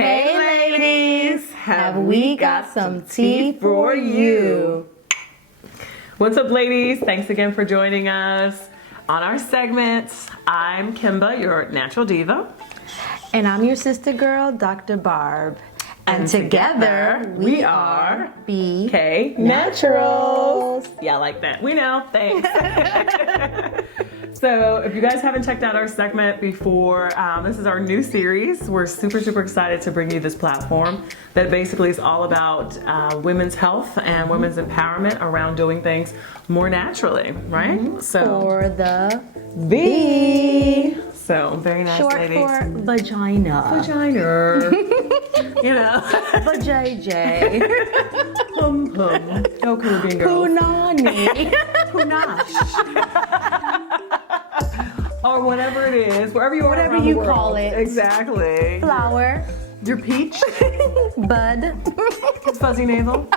Hey ladies, have we got some tea for you? What's up ladies? Thanks again for joining us on our segment. I'm KIMBA, your natural diva. And I'm your sister girl, Dr. Barb. And together we are BK Naturals. Yeah, I like that. We know, thanks. So if you guys haven't checked out our segment before, this is our new series. We're super excited to bring you this platform that basically is all about women's health and women's empowerment around doing things more naturally, right? Mm-hmm. So for the V. So very nice, short ladies. for vagina. Vagina. You know. Vajayjay. Pum pum. Oh, Caribbean girls. Punani. Punash. Or whatever it is, wherever you are. Whatever around you the world. call it. Exactly. Flower. Your peach. Bud. Fuzzy navel.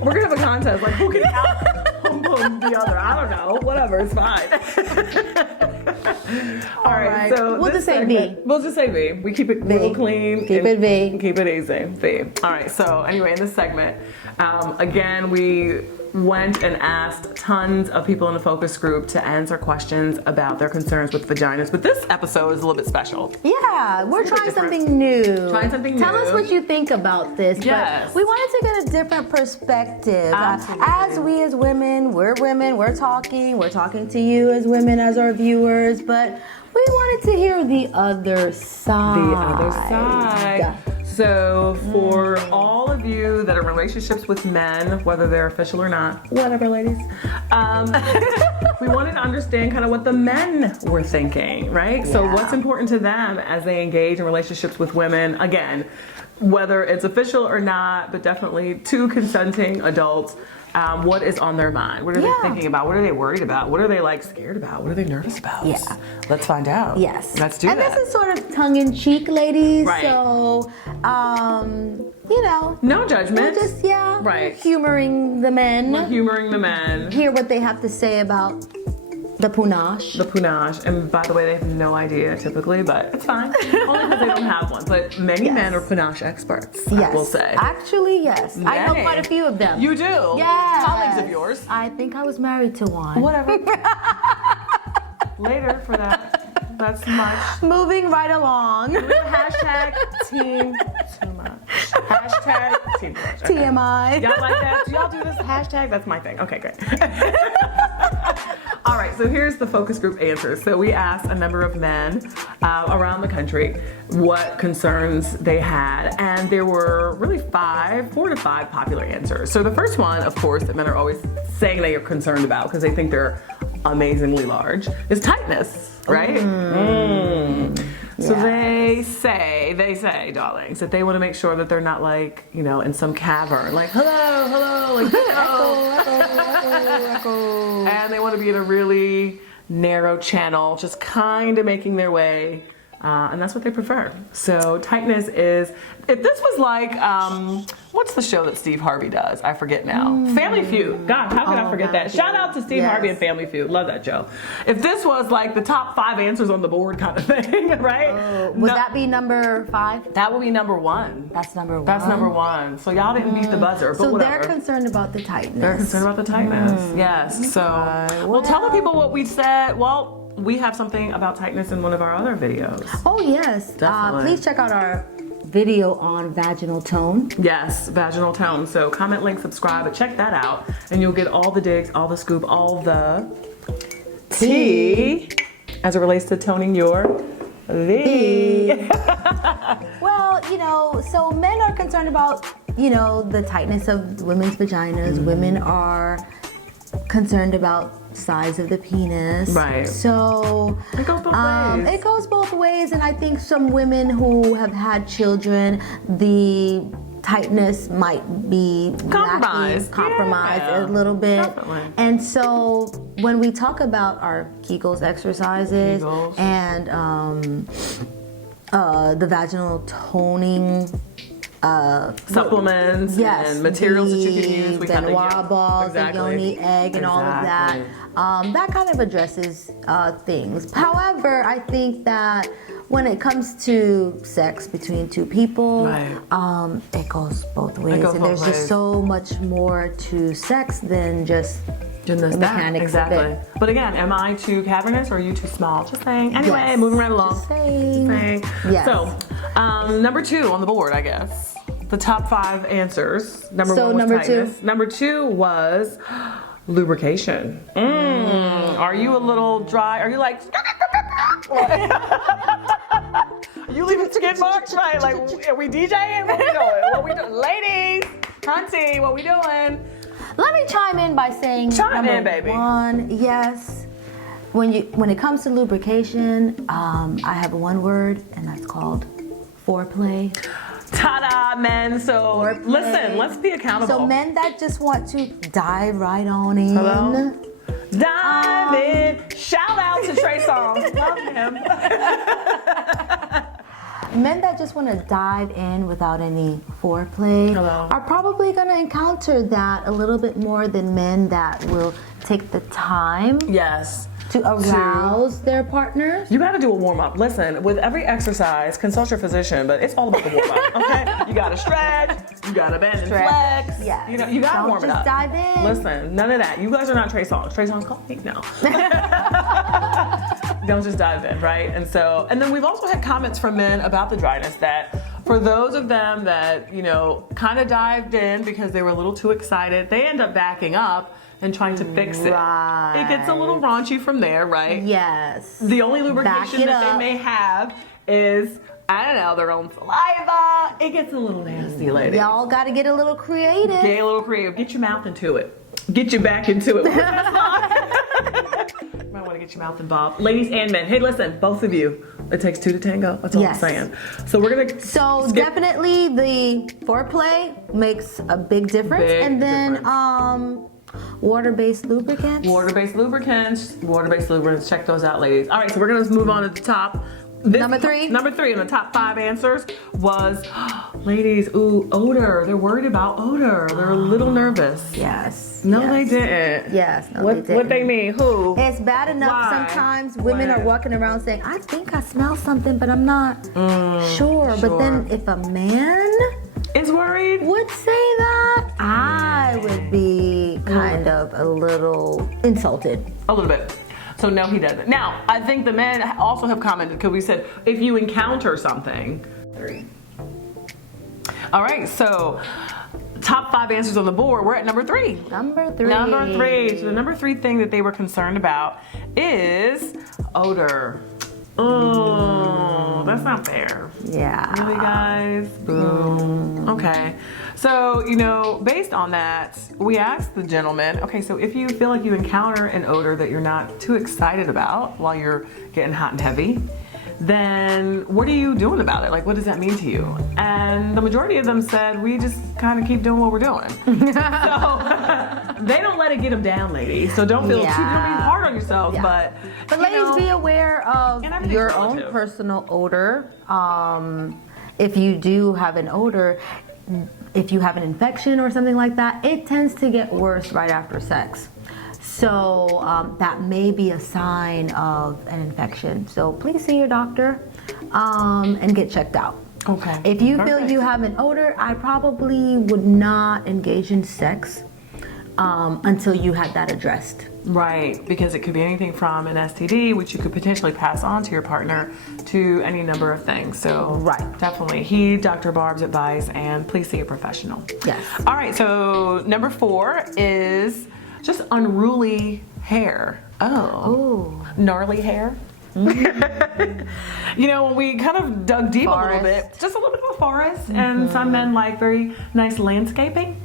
We're gonna have a contest, like who can out pum pum the other? I don't know. Whatever, it's fine. All right, so we'll just say V. We'll just say V. We keep it real clean. Keep it V. Keep it easy. V. All right. So anyway, in this segment, again, we went and asked tons of people in the focus group to answer questions about their concerns with vaginas. But this episode is a little bit special. Yeah, we're trying something new. Trying something new. Tell us what you think about this. Yes. But we wanted to get a different perspective. Absolutely. As we as women, we're talking to you as women, as our viewers, but we wanted to hear the other side. The other side. So for all of you that are in relationships with men, whether they're official or not, whatever ladies, we wanted to understand kind of what the men were thinking, right? Yeah. So what's important to them as they engage in relationships with women, again, whether it's official or not, but definitely two consenting adults. What is on their mind? What are they thinking about? What are they worried about? What are they like scared about? What are they nervous about? Yeah. Let's find out. Yes. Let's do that. that. And this is sort of tongue-in-cheek, ladies. Right. So, you know. No judgment. We're just, right. humoring the men. We're humoring the men. Hear what they have to say about the punash. The punash. And by the way, they have no idea typically, but it's fine. Only because they don't have one. But many men are punash experts, I will say. Actually, yes. I know quite a few of them. You do? Yes. Colleagues of yours? I think I was married to one. Whatever. Later for that. That's much. Moving right along. Hashtag team too much. Hashtag team too much. Okay. TMI. Y'all like that? Do y'all do this hashtag? That's my thing. Okay, great. All right, so here's the focus group answers. So we asked a number of men around the country what concerns they had, and there were really 4 to 5 popular answers. So the first one, of course, that men are always saying they are concerned about because they think they're amazingly large, is tightness, right? So they say, darlings, that they want to make sure that they're not like, you know, in some cavern, like, hello, like, echo. And they want to be in a really narrow channel, just kind of making their way. And that's what they prefer. So tightness is, if this was like, what's the show that Steve Harvey does? I forget now. Family Feud. God, how could I forget that? Shout out to Steve Harvey and Family Feud. Love that show. If this was like the top 5 answers on the board kind of thing, right? Would that be number 5? That would be number 1. That's number 1. That's number 1. So y'all didn't beat the buzzer, but so whatever. they're concerned about the tightness. They're concerned about the tightness. Yes. So, well, tell the people what we said. Well, we have something about tightness in one of our other videos. Oh, yes. Please check out our video on vaginal tone. Yes, vaginal tone. So comment, link, subscribe, and check that out. And you'll get all the digs, all the scoop, all the tea as it relates to toning your V. Well, you know, so men are concerned about, you know, the tightness of women's vaginas. Women are concerned about size of the penis. Right. So it goes both ways. It goes both ways, and I think some women who have had children, the tightness might be compromised a little bit. Definitely. And so when we talk about our Kegels exercises and the vaginal toning supplements and materials that you can use. We kind of balls, the yoni egg, and all of that. That kind of addresses things. However, I think that when it comes to sex between two people, Right. it goes both ways. goes And both there's ways. just so much more to sex than just the mechanics exactly. of it. But again, am I too cavernous or are you too small? Just saying. Anyway, Yes. moving right along. Just saying. Just saying. Yes. So, number 2 on the board, I guess. The top 5 answers. Number 1 was number tightness. Number 2 was lubrication. Are you a little dry? Are you like... you leaving skid marks? Right, like, are we DJing? What we doing? What we doing? Ladies, hunty, what we doing? Let me chime in by saying, Chime in, number baby. 1, yes. When it comes to lubrication, I have one word, and that's called foreplay. Ta-da, men. So Foreplay. listen, let's be accountable. So men that just want to dive right on in. Hello? Dive in. Shout out to Trey Songz. Love him. Men that just want to dive in without any foreplay Hello. are probably going to encounter that a little bit more than men that will take the time Yes. to arouse their partners. You got to do a warm up. Listen, with every exercise, consult your physician, but it's all about the warm up. Okay? You got to stretch. You got to bend and flex. Yes. You know, you got to Don't warm it just up. dive in. Listen, none of that. You guys are not Trey Songz. Trey Songz called me? No. Don't just dive in, right? And then we've also had comments from men about the dryness that for those of them that, you know, kind of dived in because they were a little too excited, they end up backing up and trying to fix it. Right. It gets a little raunchy from there, right? Yes. The only lubrication it that up. they may have is, I don't know, their own saliva. It gets a little nasty, ladies. Y'all got to get a little creative. Get a little creative. Get your mouth into it. Get your back into it. You might want to get your mouth involved. Ladies and men. Hey, listen, both of you. It takes 2 to tango. That's all Yes. I'm saying. So we're going to So definitely the foreplay makes a big difference. Big and then difference. water-based lubricants. Water-based lubricants. Check those out, ladies. All right, so we're going to move on to the top. Number 3. Number 3 in the top 5 answers was, ladies, odor. They're worried about odor. They're a little nervous. Yes. No, yes. they didn't. Yes. No, What they didn't. what they mean? Who? It's bad enough Why? sometimes women When? are walking around saying, I think I smell something, but I'm not sure. But then if a man Is worried? would say that, I would be kind of a little insulted. A little bit. So no, he doesn't. Now, I think the men also have commented because we said if you encounter something. 3. All right, so top 5 answers on the board. We're at number 3. Number 3. Number 3. So the number 3 thing that they were concerned about is odor. Oh, that's not fair. Yeah. Really, guys? Boom. Okay. So, you know, based on that, we asked the gentleman, okay, so if you feel like you encounter an odor that you're not too excited about while you're getting hot and heavy, then what are you doing about it? Like, what does that mean to you? And the majority of them said, we just kind of keep doing what we're doing. So they don't let it get them down, ladies. So don't feel don't be hard on yourselves, but you ladies, know, be aware of and everything's your relative. own personal odor. If you do have an odor, if you have an infection or something like that, it tends to get worse right after sex. So that may be a sign of an infection. So please see your doctor and get checked out. Okay. If you feel you have an odor, I probably would not engage in sex until you had that addressed. Right, because it could be anything from an STD, which you could potentially pass on to your partner, to any number of things. So Right. definitely heed Dr. Barb's advice and please see a professional. Yes. All right, so number 4 is just unruly hair. Oh. Gnarly hair. You know, when we kind of dug deep a little bit, just a little bit of a forest, and some men like very nice landscaping.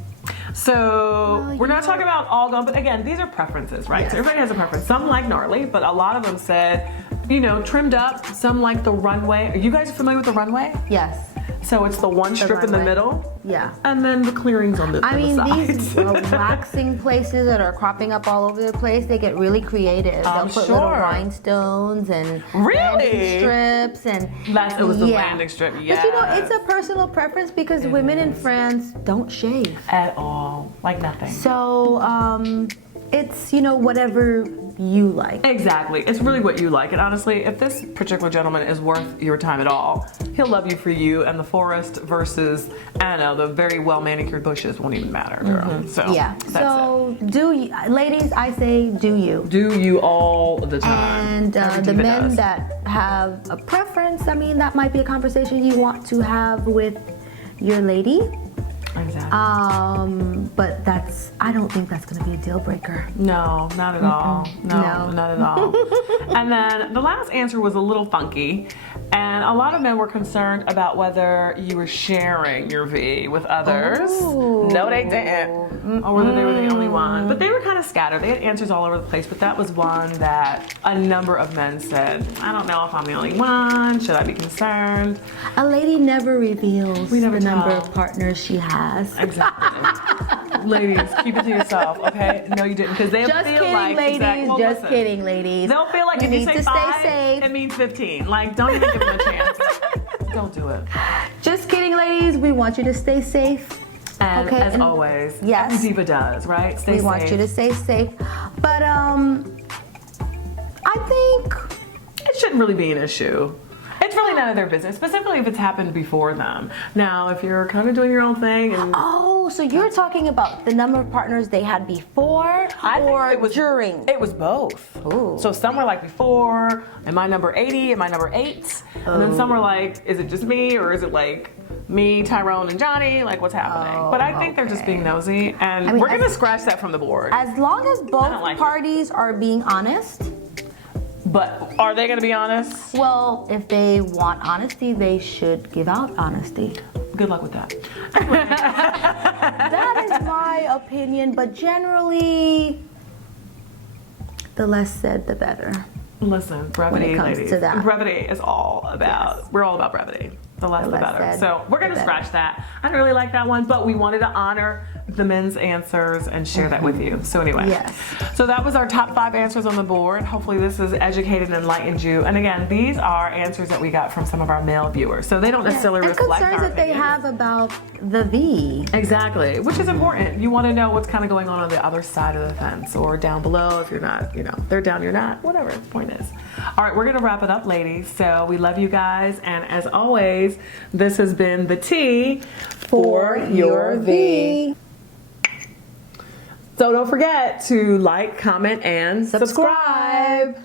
So we're not talking about all gone, but again, these are preferences, right? Yes. So everybody has a preference. Some like gnarly, but a lot of them said, you know, trimmed up. Some like the runway. Are you guys familiar with the runway? Yes. So it's the one strip in the runway. middle. Yeah. And then the clearings on the I mean, sides. these waxing places that are cropping up all over the place, they get really creative. I'm They'll put little sure. rhinestones and Really? landing strips and It was the landing strip, But you know, it's a personal preference because women in France don't shave. At all. Like nothing. So, it's, you know, whatever you like. Exactly. It's really what you like. And honestly, if this particular gentleman is worth your time at all, he'll love you for you, and the forest versus, I don't know, the very well manicured bushes won't even matter, girl. So Yeah. that's So do you, ladies, I say do you. do you all the time. And Every the diva men does. that have a preference, I mean, that might be a conversation you want to have with your lady. Exactly. But I don't think that's gonna be a deal breaker. No, not at all. No, No. not at all. And then the last answer was a little funky, and a lot of men were concerned about whether you were sharing your V with others. Ooh. No, they didn't. Or whether they were the only one. But they were kind of scattered. They had answers all over the place, but that was one that a number of men said, I don't know if I'm the only one. Should I be concerned? A lady never reveals We never the number tell. of partners she has. Exactly. Ladies, keep it to yourself, okay? No, you didn't, because they'll Just feel kidding, like ladies. well, Just listen. kidding, ladies. They'll feel like You if you need say to stay 5, safe. it means 15. Like, don't even give them a chance. Don't do it. Just kidding, ladies. We want you to stay safe. And Okay, as and- always, yes. every diva does, right? Stay We safe. want you to stay safe. But I think It shouldn't really be an issue. It's really none of their business, specifically if it's happened before them. Now, if you're kind of doing your own thing and so you're talking about the number of partners they had before or during? It was both. Ooh. So some were like before, am I number 80, am I number 8? And then some were like, is it just me, or is it like me, Tyrone, and Johnny? Like, what's happening? But I think they're just being nosy, and I mean, we're gonna scratch that from the board. As long as both like it. parties are being honest. But are they gonna be honest? Well, if they want honesty, they should give out honesty. Good luck with that. That is my opinion, but generally, the less said, the better. Listen, brevity, When it comes ladies. to that. Brevity is all about, we're all about brevity. The less the less better. said, So we're gonna the better. scratch that. I didn't really like that one, but we wanted to honor the men's answers and share that with you. So anyway, Yes. so that was our top 5 answers on the board. Hopefully this has educated and enlightened you. And again, these are answers that we got from some of our male viewers. So they don't necessarily And reflect concerns our that they opinions. have about the V. Exactly, which is important. You want to know what's kind of going on the other side of the fence, or down below if you're not, you know, they're down, you're not, whatever the point is. All right, we're going to wrap it up, ladies. So we love you guys. And as always, this has been the T for your V. So don't forget to like, comment, and subscribe.